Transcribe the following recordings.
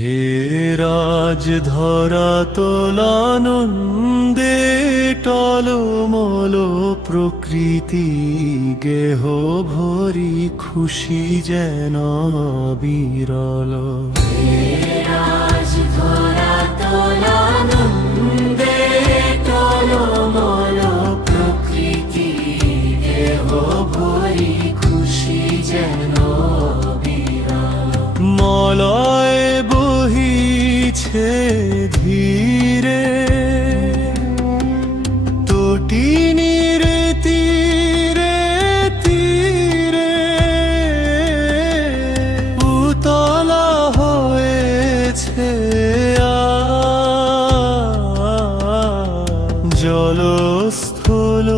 হে রাজ ধরা তোলানন্দে টলমল প্রকৃতি গেহ ভরি খুশি যেন বিরল। হে রাজ ধরা তোলানন্দে টলমল প্রকৃতি গেহ ভরি খুশি যেন বিরল। মলয় বহিছে ধীরে তটিনীর তীরে তীরে, উতলা হয়েছে জলস্থল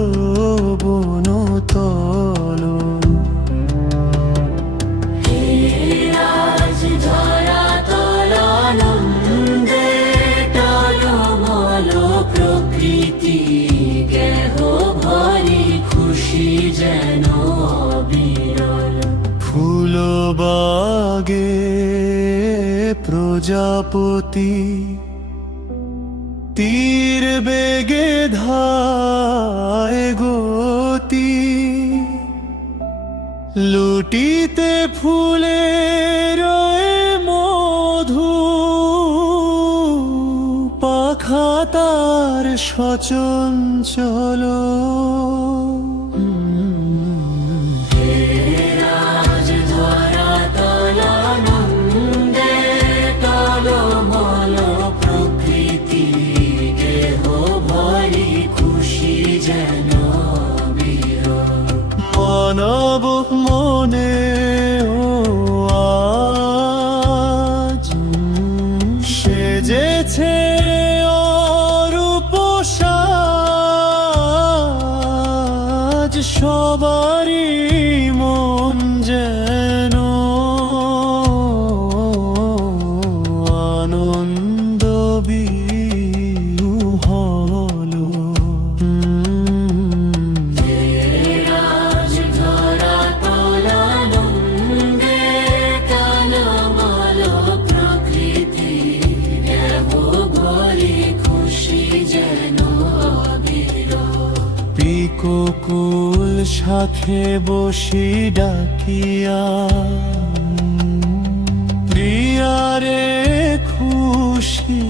বনতল। ফুলবাগে প্রজাপতি তীর বেগে ধায় গতি, লুটিতে ফুলের মধু পাখা তার সচঞ্চল। মানব মনে আজ সেজেছে অরূপ সাজ, সবারই মন যেন আনন্দ বিহ্বল। কুল শাখে বসি ডাকিয়া প্রিয়ারে খুশি